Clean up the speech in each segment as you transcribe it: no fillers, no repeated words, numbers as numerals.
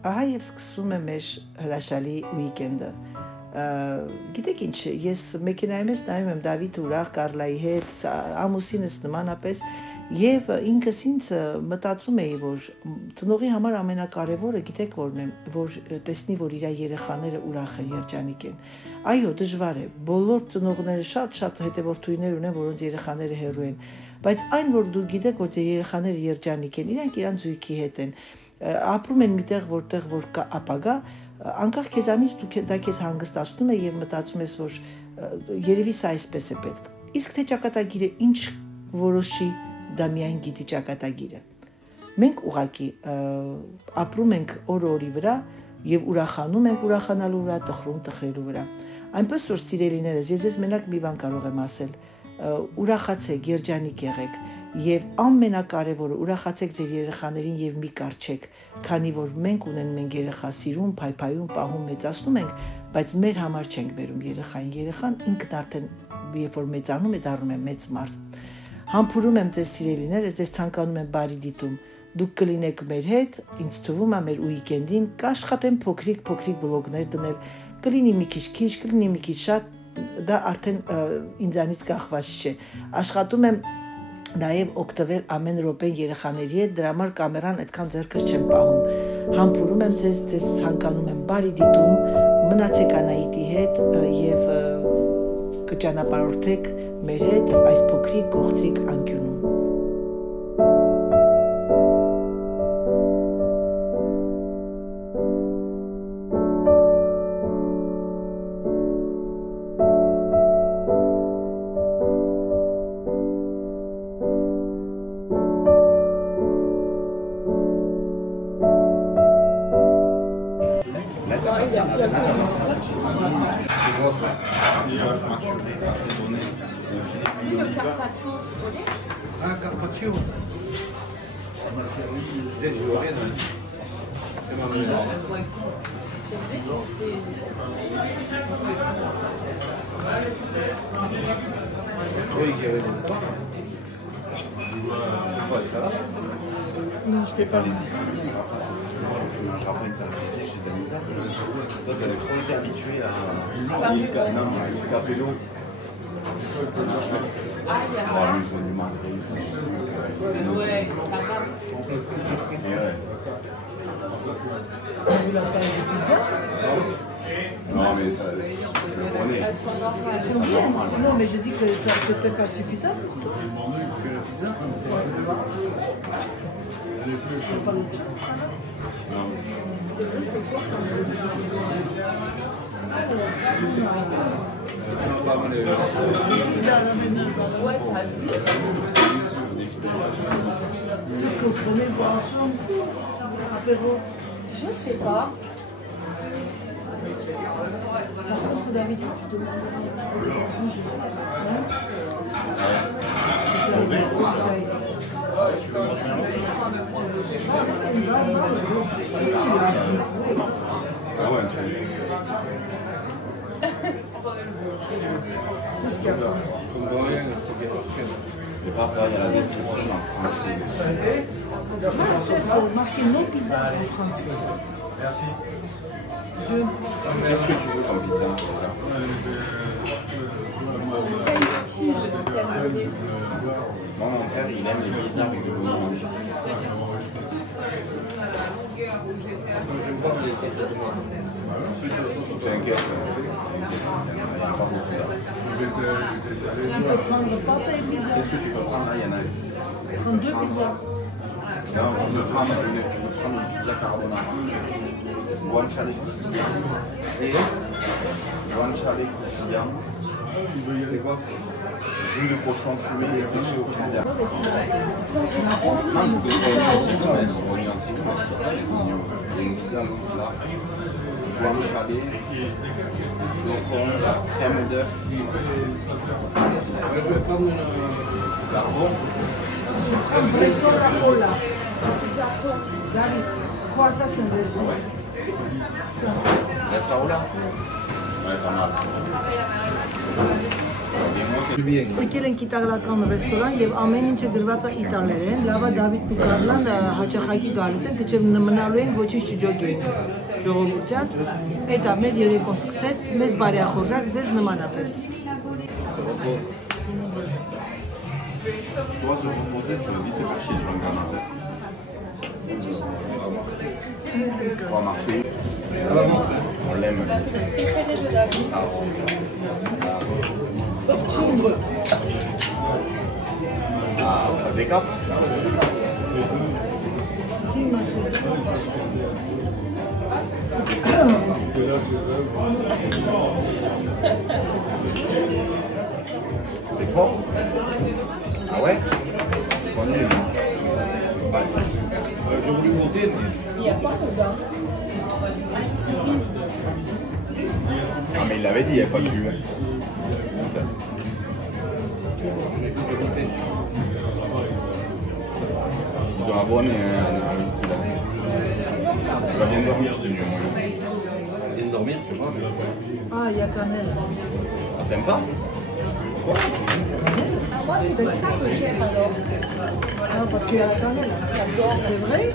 Ահա եւ սկսում է մեր հրաշալի ուիկենդը։ Գիտեք ինչ, ես մեքենայի մեջ նայում եմ Դավիթ ուրախ Կարլայի հետ, ամուսինս նմանապես եւ ինքս ինձ մտածում էի, որ ծնողի համար ամենակարևորը գիտեք որն է, որ տեսնի, որ իր երեխաները ուրախ են, երջանիկ են։ Այո, դժվար է։ Բոլոր ծնողները շատ հետևորդուներ ունեն, որոնց երեխաները հեռու են, բայց այն, որ դու գիտեք, որ ձեր երեխաները երջանիկ են, իրանք իրան զույգի հետ են, ապրում են միտեղ, որտեղ որ կա ապագա, անկախ քեզանից դու դա քեզ հանգստացնում է եւ մտածում ես, որ երևի սա այսպես է պետք։ Իսկ թե ճակատագիրը ինչ որոշի, դա միայն գիտի ճակատագիրը։ Մենք ուղղակի ապրում ենք օր-օրի վրա եւ ուրախանում ենք ուրախանալու վրա, տխրում տխրելու վրա։ Այնպես որ սիրելիներս, ես ձեզ մենակ մի բան կարող եմ ասել, ուրախացեք, երջանիկ եղեք եւ ամենակարևորը ուրախացեք ձեր երեխաներին եւ մի կարճեք, քանի որ մենք ունենք երեխա սիրում, փայփայում, պահում, մեծացնում ենք, բայց մեր համար չենք բերում երեխային։ Երեխան ինքն արդեն երբ որ մեծանում է, դառնում է մեծ մարդ։ Համբուրում եմ ձեզ սիրելիներս, ձեզ ցանկանում եմ բարի դիտում։ Դուք կլինեք մեր հետ, ինձ թվում է մեր ուիկենդին կաշխատեմ փոքրիկ վլոգներ դնել, կլինի մի քիչ, կլինի մի քիչ շատ, դա արդեն ինձանից կախված չէ։ Աշխատում եմ նաև օգտվել ամեն րոպեն երեխաների հետ, դրա համար կամերան այդքան ձեռքս չեմ պահում։ Համբուրում եմ ձեզ ցանկանում եմ բարի դիտում, մնացեք Անահիտի հետ եւ կճանապարհորդեք մեր հետ այս փոքրիկ գողտրիկ անկյունում։ Carpaccio. Non, je t'ai pas dit. Je rappelle ça, chez Danita. Toi, t'avais trop été habitué à il capello. Ouais, ça va. T'as vu la taille de pizza? Non, mais ça, je connais. Elles sont normales. Non, mais je dis que ça c'est peut-être pas suffisant pour toi. Que la pizza? C'est pas l'autre chose, ça va? Non. C'est vrai, c'est quoi ça? Ouais, ça a vu. Qu'est-ce qu'on prenait boire ensemble? Apéro? Je sais pas. Par contre, David, tu demandes Ah ouais, comme dans rien, c'est pas pareil à la description en français. J'ai marqué non pizza en français. Merci. Qu'est-ce que tu veux comme pizza déjà? Quel style? Moi, mon père, il aime les pizzas avec de l'oignon. T'inquiète, On peut prendre pâte et pizza. c'est ce que tu peux prendre là, il y en a. Prendre deux pizzas. Non, tu peux prendre une pizza carbonara, guanciale croustillant et guanciale croustillant. Et quoi? Jus de cochon fumé et séché au frigidaire. Non, les oignons aussi, les oignons. Il y a une pizza là, guanciale, flocon, crème d'œuf. Je vais prendre une carbone. Je prends un bresaola cola. La pizza cola. David, quoi ça c'est un bresaola? Bresaola? Ouais, pas mal. Եկել ենք իտալական ռեստորան եւ ամեն ինչը գրված է իտալերեն։ Լավա Դավիթ ու Կարլան հաճախակի գալիս են, թե չէ մնալու են ոչինչ չջոգենք։ Ժողովուրդ ջան, այդ է մեր երեկոն սկսեց, մեզ բարեխորժակ, ձեզ նմանապես։ On va marcher. On l'aime. Ah, ça décape. C'est fort. Ah ouais? On est nul. J'ai voulu monter, mais... Il y a quoi dedans? Ah mais il l'avait dit, il n'y a pas de jus. Ils ont abonné un whisky là. Tu vas bien dormir, c'est mieux moi. Bien dormir, je sais pas. Ah, il y a cannelle. Ah, t'aimes pas? Pourquoi? Moi, c'est pas ça que j'aime alors. Ah, parce qu'il y a la cannelle. C'est vrai?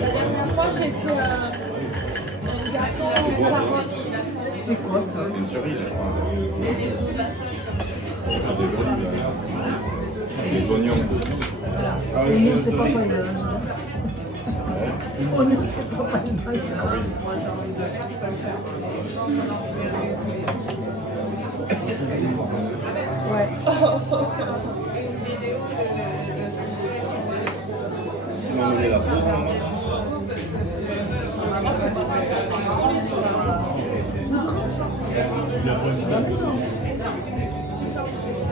La dernière fois, j'ai fait un gâteau aux carottes. C'est quoi ça? C'est une cerise, je pense. C'est des olives. Des oignons. Oignon, c'est pas pareil. Oignon, c'est pas pareil. Ouais. Tu m'as donné la peau, maman?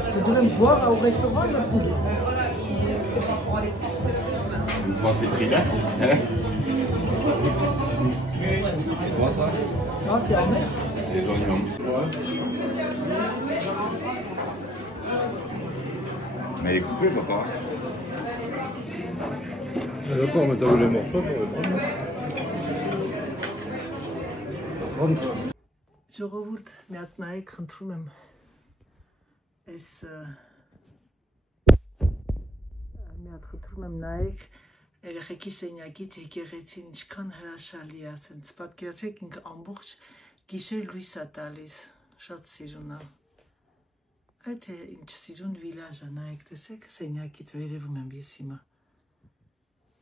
Je devrais me boire au restaurant la poudre. Une fois c'est thriller. C'est quoi ça? Ah, c'est amer. Des oignons. Mais elle est coupée, papa. D'accord, mais t'as vu les morceaux pour le prendre. Ժողովուրդ, մի հատ նայեք, խնդրում եմ։ Այս մի հատ խնդրում եմ նայեք երեխեքի սենյակից եկեղեցին ինչքան հրաշալի է, ասենց պատկերացրեք ինքը ամբողջ գիշեր լույս է տալիս, շատ սիրուն է։ Այդ է ինչ սիրուն վիլաժ է, նայեք, տեսեք, սենյակից վերևում եմ ես հիմա։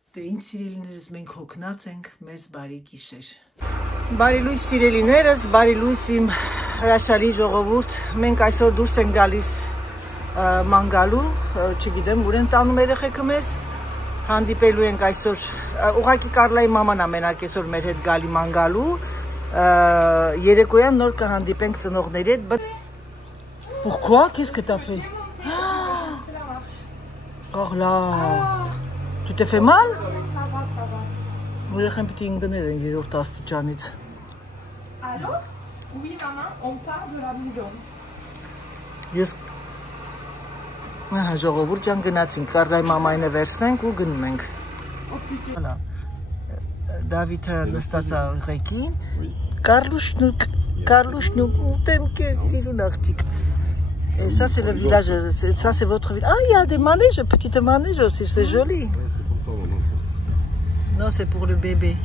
Դե ինչ սիրելիներս, մենք հոգնած ենք, մեզ բարի գիշեր։ Բարի լույս սիրելիներս, բարի լույս իմ հրաշալի ժողովուրդ, մենք այսօր դուրս ենք գալիս մանգալու, չգիտեմ, ուր են տանում երեխեքը մեզ, հանդիպելու ենք այսօր, ուղղակի Կարլայի մաման ամենակ այսօր մեր հետ գալի մանգալու, երեկոյան նոր կհանդիպենք ծնողների հետ, Pourquoi? Qu'est-ce que t'as fait? Carla, tu t'es fait mal? Ça va. Երեխան պիտի ընկներ են երրորդ աստիճանից։ Allô? Oui, maman, on part de la maison. Ես ժողովուրդ ջան գնացինք, Կարլայի մամային է վերցնենք ու գնում ենք։ Հələ Դավիթը նստած է ղեկին։ Կարլուշնուկ, ուտեմ քեզ սիրուն աղջիկ։ Ça c'est le village, ça c'est votre village. Ah, il y a des manèges, petites manèges aussi, c'est joli. Non, c'est pour le bébé.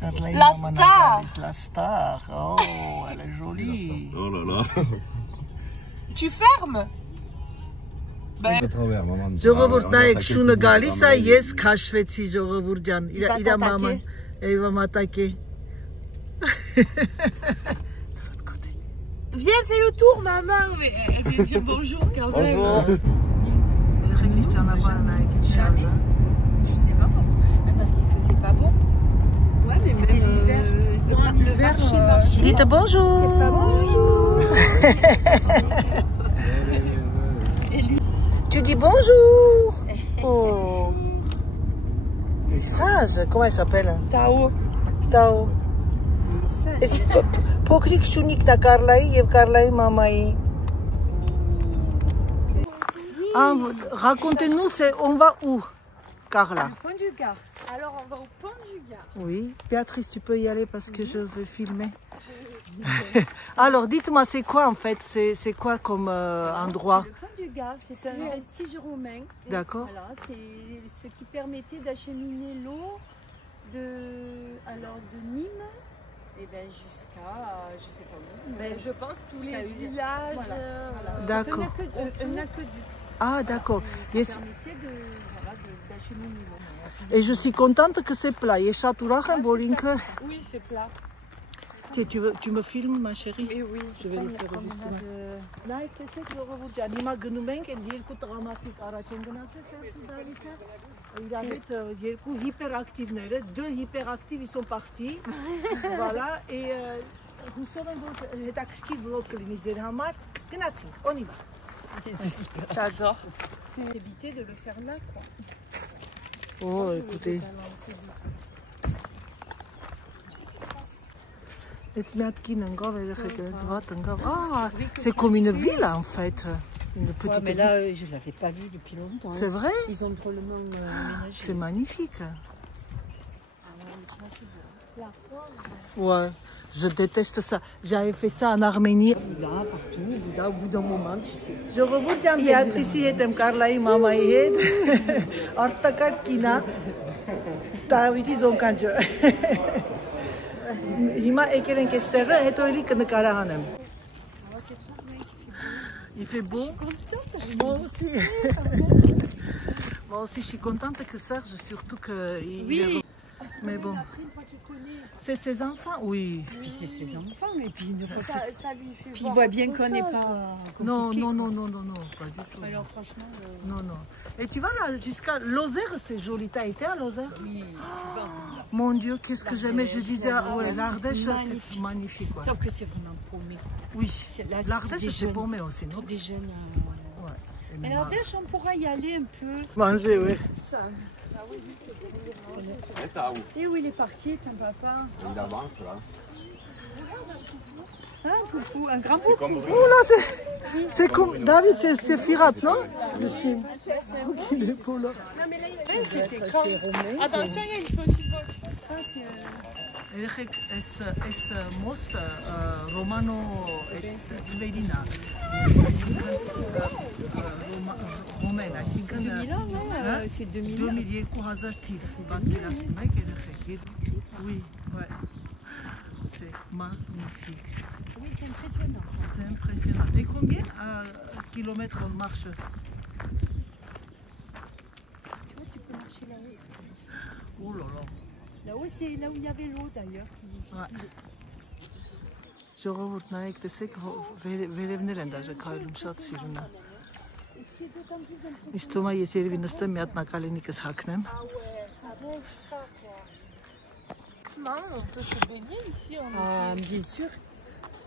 La star. La star. Oh, elle est jolie. Oh là là. Tu fermes? Ժողովուրդ նայեք, շունը գալիս է, ես քաշվեցի ժողովուրդ ջան, իր մաման, Էվա մատակե։ Viens, fais le tour, maman. Mais elle vient dire bonjour quand même. Jamais. Je sais pas pourquoi. Parce qu'il faisait pas bon. Ouais, mais même le marché. Dites bonjour. Tu dis bonjour. Oh. Et sage, comment elle s'appelle? Tao. Tao. Փոքրիկ շունիկն է Կարլայի եւ Կարլայի մամայի։ Racontez-nous, on va où? Par là. Le pont du Gard. Alors on va au pont du Gard. Oui. Béatrice, tu peux y aller parce que je veux filmer. Alors, dites-moi, c'est quoi en fait? C'est quoi comme endroit? Le pont du Gard, c'est un vestige romain. D'accord. Voilà, c'est ce qui permettait d'acheminer l'eau de Nîmes jusqu'à, je sais pas où. Mais je pense tous les Jusqu'à villages. Voilà. D'accord. Un aqueduc. Ah, d'accord. Ça Yes. permettait d'acheminer l'eau. Et je suis contente que c'est plat. Et Chatourach, Bolinka. Oui, c'est plat. Tu me filmes, ma chérie? Oui, oui. Je vais le faire justement. Là, qu'est-ce que je revois? Nima Gnumenk et Dirko Tramatik Arachenganate, il y avait deux hyperactifs, deux hyperactifs, ils sont partis. Voilà, et nous sommes dans actifs vlog Klinizer Hamar. Gnatsing, on y va. J'adore. C'est éviter de le faire là, quoi. Oh, écoutez. Ah, c'est comme une ville en fait. Une petite Ouais, mais ville. là, je ne l'avais pas vu depuis longtemps. C'est vrai? Ils ont drôlement ménagé. C'est magnifique. Ah ouais, là, c'est beau. Ouais, je déteste ça. J'avais fait ça en Arménie. Bouddha, partout, Bouddha, au bout d'un moment, tu sais. Je revois Béatrice հետ եմ Կարլայի մամայի հետ։ Արտակարգ կինա։ Դավիթի զոնկանջը։ Հիմա եկել ենք այստեղը, հետո էլի կնկարահանեմ։ Il fait beau. Moi aussi. Moi aussi, je suis contente que Serge, surtout que... Oui. Mais bon. C'est ses enfants, oui. Puis c'est ses enfants, et puis une fois Ça lui fait puis il voir voit bien autre qu'on n'est chose. pas Non, compliqué. non, non, non, non, non, pas du tout. Alors franchement, Non, non. Et tu vas là jusqu'à Lozère, c'est joli. T'as été à Lozère? oui, tu vas. Mon Dieu, qu'est-ce que j'aimais. Je disais, ouais, l'Ardèche, c'est magnifique. magnifique. Ouais. Sauf que c'est vraiment paumé. Oui, Là, c'est l'Ardèche, des c'est jeunes. paumé aussi, non? Pour des jeunes. Ouais. Mais l'Ardèche, on pourra y aller un peu. Manger, oui. Ça. Eta où? Et où il est parti, ton papa? Il avance là. Hein, coucou, un grand C'est bout. comme Oh là, c'est comme... David, c'est Firat, non? Le film. Il est beau là. C'était C'est quand romain. Attention, il y a une petite voiture. Այս մոստը Ռոմանո Տվերին Ռոմեն, այսինքն 2000 ans, ouais, c'est 2000 ans. 2000 թիվ պատկերացնում եք երեխեք։ Oui, ouais. C'est magnifique. Oui, c'est impressionnant. C'est impressionnant. Et combien kilomètres on marche? Tu vois, tu peux marcher là-haut. Oh là là. Là-haut, c'est là où il y avait l'eau d'ailleurs. Ժողովուրդ նայեք, տեսեք, վերևներ են դաժե քայլում, շատ սիրուն է։ Իսկ թվում է ես երևի նստեմ մի հատ նակալենիկս հագնեմ։ Maman, on peut se baigner ici. Bien sûr.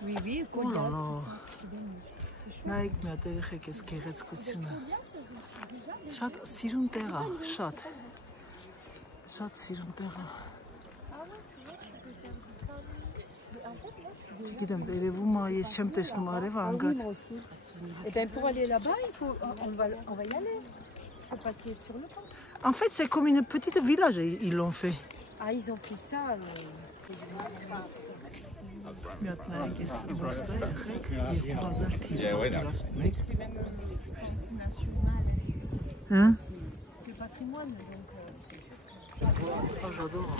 Oui, oui, Oh là Colas, là. tout ça. Նայեք մի հատ երեխեք այս գեղեցկությունը։ Շատ սիրուն տեղ է, շատ։ Շատ սիրուն տեղ է։ Չգիտեմ, երևում է, ես չեմ տեսնում արևը անգած։ Et bien pour aller là-bas, on va y aller. Il faut passer sur le pont. En fait, c'est comme une petite village, ils l'ont fait. Ah, ils ont fait ça. Մի հատ նայեք այս ոստը, երեխեք, 2000 թիվ։ C'est même, je pense, national. Hein? C'est le patrimoine. Ah, j'adore.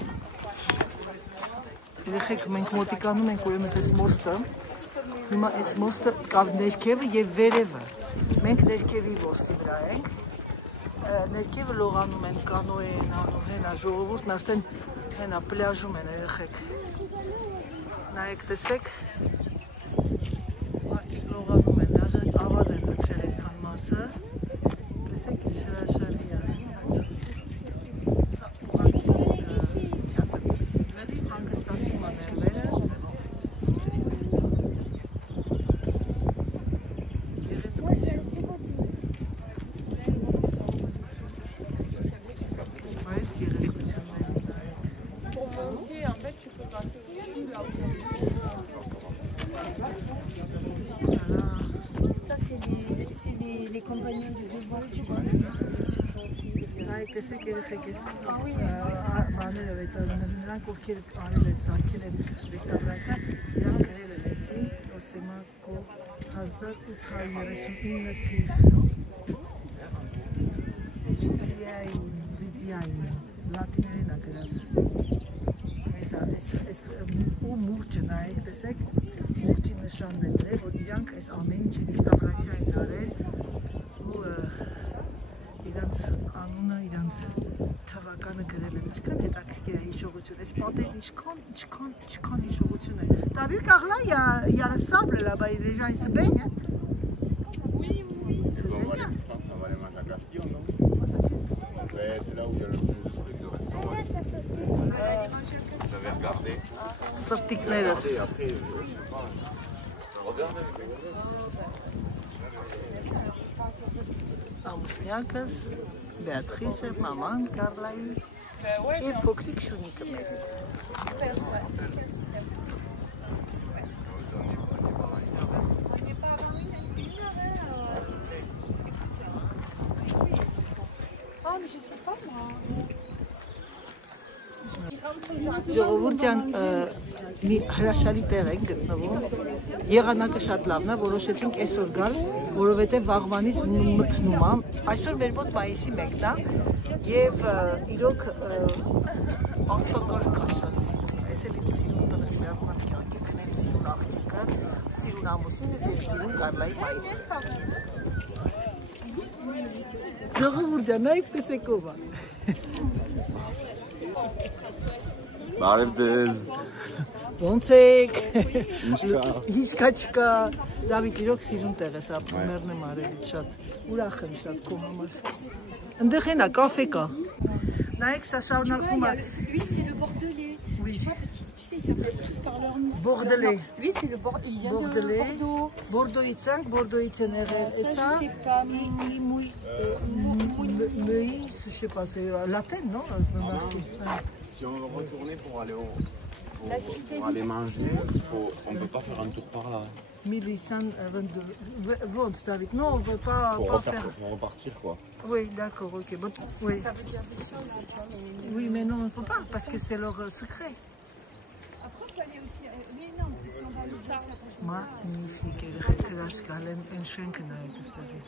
Երեխեք, մենք մոտիկանում ենք ուրեմն այս մոստը։ Հիմա այս մոստը կա ներքևը եւ վերևը։ Մենք ներքևի ոստի վրա ենք։ Ներքևը լողանում են, կանոե են անում, հենա ժողովուրդն արդեն հենա պլաժում են երեխեք։ Նայեք, տեսեք։ Մարդիկ լողանում են, դաժե ավազ են լցրել այդքան մասը։ Տեսեք, ինչ հրաշալի է։ Սա ուղղակի ինչ ասեմ, վերի հանգստացում է ներվերը։ Գեղեցկություն։ Այս գեղեցկություններն նայեք։ Pour monter, en fait, tu peux passer aussi là où Ça, c'est les compagnons du devoir, tu vois. Նայեք, տեսեք երեխեք էս բաները նրանք ովքեր արել են սարքել են ռեստավրացիա, իրանք գրել են էսի Օսեմակո 1839 թիվ Վիդիային լատիներեն ա գրած այս ու մուրճը նայեք տեսեք մուրճի նշանն է դրել որ իրանք այս ամեն ինչը ռեստավրացիա են արել ու իրանց անունը, իրանց թվականը գրել են, ինչքան հետաքրքիր է հիշողություն, այս պատերն ինչքան հիշողություն է։ T'as vu Carla, il y a le sable là-bas, les gens ils se baignent. Oui. C'est génial. Je pense qu'on va aller manger à Castillon, non? C'est là où il y a le plus de restaurants. Vous avez regardé? Սրտիկներս։ Après, je sais pas. Regardez. Ամուսնյակս, Բեատրիսը, մաման Կարլայի և փոքրիկ Շունիկը մեր հետ։ Ah, mais je sais pas moi. Ժողովուրդյան մի հրաշալի տեղ ենք գտնվում, եղանակը շատ լավն է, որոշեցինք այսօր գալ, որովհետև վաղվանից մթնում է, այսօր մեր մոտ մայիսի 1-ն է և իրոք արտակարգ շատ սիրուն, այս էլ իմ սիրուն տղս վերնատ կյանքի, մեն էլ սիրուն աղջիկը, սիրուն ամուսինս և սիրուն Կարլայի մայրը։ Ժողովուրդյան, նայեք տեսեք ով է։ Բարև ձեզ։ Ոնց եք։ Ինչկա չկա։ Դավիթ իրոք սիրուն տեղ ես ապրումերն եմ արելից շատ։ Ուրախ եմ շատ քո համար։ Ընդեղ հենա կաֆե կա։ Նայեք սա շարունակվում է։ Lui c'est le bordelais. Oui. Tu vois parce que tu sais ils s'appellent tous par leur nom. Bordelais. Lui c'est le bordelais. Il vient de Bordeaux. Բորդոյից ենք, Բորդոյից են եղել։ Սա Մույս, je sais pas, c'est latin, non? Si on veut retourner pour aller manger, on ne peut pas faire un tour par là. 1822. Ոնց, David? Non, on ne veut pas faire. Faut repartir quoi. Oui, d'accord, ok. Bon, oui. Ça veut dire des choses, tu vois. Oui, mais non, on ne peut pas parce que c'est leur secret. Après on peut aller aussi. Oui non, si on va aller ça. Magnifique. Են շենքը նայեք ստեղի։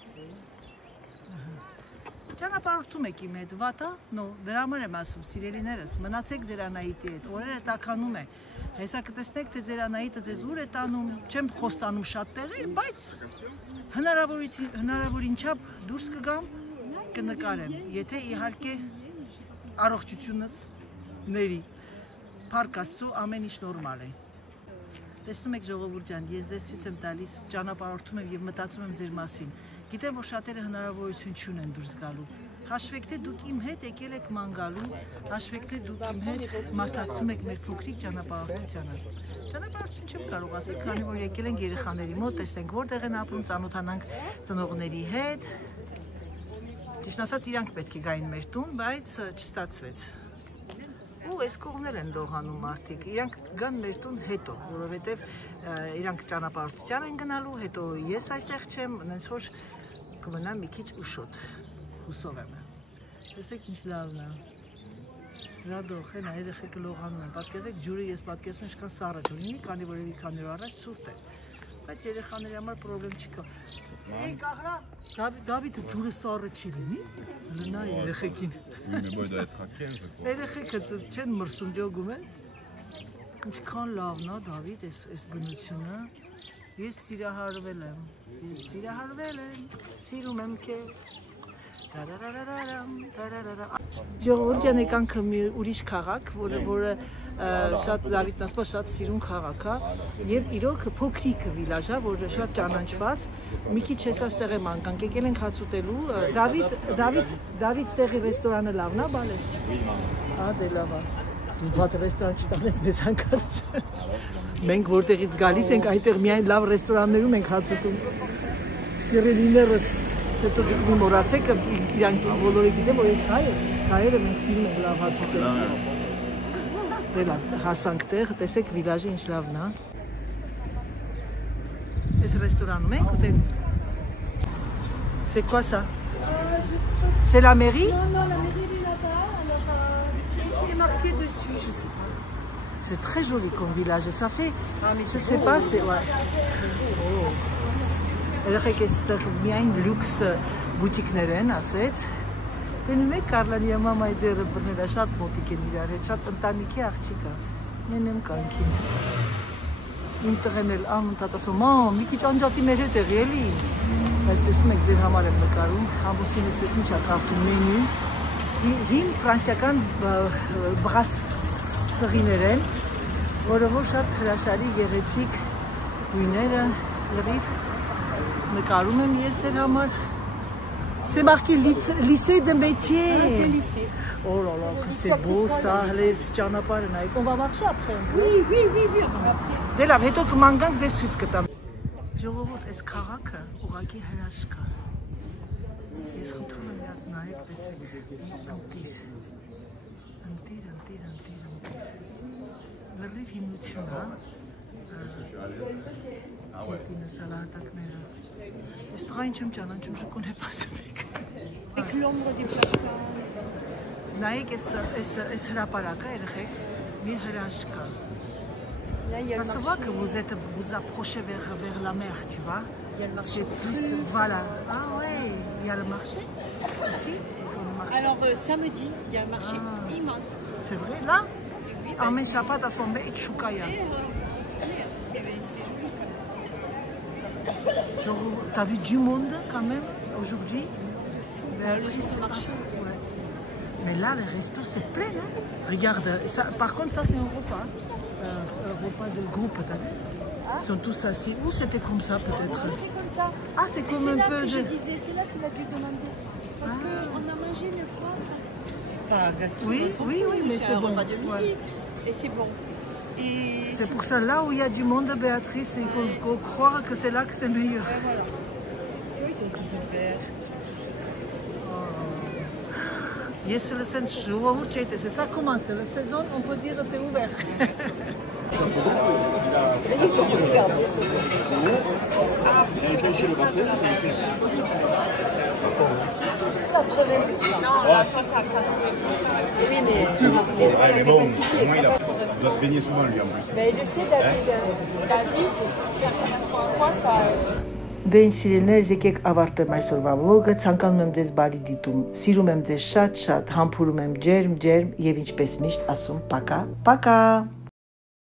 Ճանապարհորդում եք իմ հետ, վատ է? No, դրա համար եմ ասում, սիրելիներս, մնացեք ձեր Անահիտի հետ, օրերը տաքանում է։ Հեսա կտեսնեք, թե ձեր Անահիտը ձեզ ուր է տանում, չեմ խոստանում շատ տեղեր, բայց հնարավորին չափ դուրս կգամ, կնկարեմ, եթե իհարկե առողջությունս ների, Փառք Աստծո, ամեն ինչ նորմալ է։ Տեսնում եք ժողովուրդ ջան, ես ձեզ ցույց եմ տալիս, ճանապարհորդում եմ եւ մտածում եմ ձեր մասին։ Գիտեմ, որ շատերը հնարավորություն չունեն դուրս գալու։ Հաշվեք թե դուք իմ հետ եկել եք ման գալու, հաշվեք թե դուք իմ հետ մասնակցում եք մեր փոքրիկ ճանապարհորդությանը։ Ճանապարհորդություն չեմ կարող ասել, քանի որ եկել ենք երեխաների մոտ, տեսնենք որտեղ են ապրում, ծանոթանանք ծնողների հետ։ Ճիշտ ասած, իրանք պետք է գային մեր տուն, բայց չստացվեց։ Ու այս կողմներ են լողանում մարդիկ, իրանք կգան մեր տուն հետո, որովհետև իրանք ճանապարհորդության են գնալու, հետո ես այդտեղ չեմ, նենց որ կմնամ մի քիչ ուշոտ, հուսով եմ։ Տեսեք ինչ լավն է, ժադող, հենա երեխեքը լողանում են, պատկերացեք ջուրը ես պատկերացնում ինչքան սառը կլինի, քանի որ էլի քանի օր առաջ ցուրտ էր, բայց երեխաների համար պրոբլեմ չկա։ Hey Kahla, David ջուրը սառը չի լինի, լնա երեխեքին։ Oui, mais moi, il doit être à 15 quoi. Երեխեքը չեն մրսում ջոգում են։ Ինչքան լավն է Դավիթ այս բնությունը։ Ես սիրահարվել եմ, սիրում եմ քեզ։ Ժողովուրդ ջան, եկանք մի ուրիշ քաղաք, որը շատ Դավիթն ասում է շատ սիրուն քաղաք է, եւ իրոք փոքրիկ վիլաժ է, որը շատ ճանաչված։ Մի քիչ հեսա ստեղ եմ անկանք, եկել ենք հաց ուտելու։ Դավիթ ստեղի ռեստորանը լավն է, բալես։ Ահա դե լավ է։ Դու բաց ռեստորան չտանես մեզ հանկարծ։ Մենք որտեղից գալիս ենք, այդտեղ միայն լավ ռեստորաններում ենք հաց ուտում։ Սիրելիներս հետո դու մոռացեք, իրանք բոլորը գիտեն, որ ես հայ եմ, իսկ հայերը մենք սիրում ենք լավ հաց ուտել։ Դե լավ, հասանք տեղ, տեսեք վիլաժը ինչ լավն է։ Այս ռեստորանում ենք ուտել։ C'est quoi ça? C'est la mairie? Non, la mairie est là. marqué dessus, je sais pas. C'est très joli comme village. Ça fait, Ah, mais je c'est sais beau, pas, hein. c'est ouais. Երեք էստեղ միայն լյուքս բուտիկներ են, ասեց։ Դենում եք Կարլանի մամա ձերը բռնելա շատ մոտիկ են իրար հետ, շատ ընտանիքի աղջիկ է։ Նենեմ կանքին։ Իմ տղեն էլ անընդհատ ասում, «Մամ, մի քիչ անջատի մեր հետ եղի էլի»։ Բայց տեսնում եք ձեր համար եմ նկարում, ամուսինս էս ինչ է կարդում մենյու։ Հին ֆրանսիական բրասերիներ են, որը որ շատ հրաշալի գեղեցիկ գույները լրիվ նկարում եմ ես ձեր համար։ C'est marqué lycée de métier. Ah, c'est lycée. Oh là là, que c'est beau ça. Les ճանապարհը նայեք, on va marcher après. Oui, oui, oui, oui, on va après. Դե լավ, հետո կմանկանք ձեզ ցույց կտամ։ Ժողովուրդ, այս քաղաքը ուղղակի հրաշք է։ Ես խնդրում եմ մի հատ նայեք, տեսեք։ Ընտիր։ Լրիվ հիմնություն է։ Գետինը, սալատակները։ Ես տղային չեմ ճանաչում, je connais pas ce mec։ Avec l'ombre des platanes. Նայեք, այս հրապարակը երեխեք, մի հրաշք է։ Là, il y a Ça le se voit que vous approchez vers la mer, tu vois. Il y a le marché. C'est plus, voilà. Ah ouais, il y a le marché ici. Il faut le marché. Alors, samedi, il y a un marché immense. C'est vrai, là? Oui, Ah, mais ça pas à son bec, choukaya. c'est joli. Genre, t'as vu du monde quand même aujourd'hui? Le jour du marché. Ouais. Mais là, le resto, c'est plein, hein? Regarde, ça, par contre, ça, c'est un repas. Un repas de groupe, t'as vu? Ils sont tous assis. Ou c'était comme ça, peut-être? C'est comme ça. Ah, c'est comme un peu Je de... disais, c'est là qu'il a dû demander. Parce qu'on a mangé une fois. C'est pas gastronomique. Oui, mais c'est bon. Repas de midi. Ouais. Et c'est bon. Et C'est pour ça, là où il y a du monde, Béatrice, il faut croire que c'est là que c'est meilleur. Ouais, voilà. Ils sont tous ouverts. Yes, le sens ժողովուրդ չէ, c'est ça commence, la saison, on peut dire c'est ouvert. Ça crevait plus. Oui, mais Mais bon, au moins, il doit se baigner souvent, lui, en plus. Mais je sais, David, faire quoi, ça... Դե ինձ սիրելիներ, եկեք ավարտեմ այսօրվա վլոգը, ցանկանում եմ ձեզ բարի դիտում, սիրում եմ ձեզ շատ, համբուրում եմ ջերմ եւ ինչպես միշտ ասում, պակա, պակա։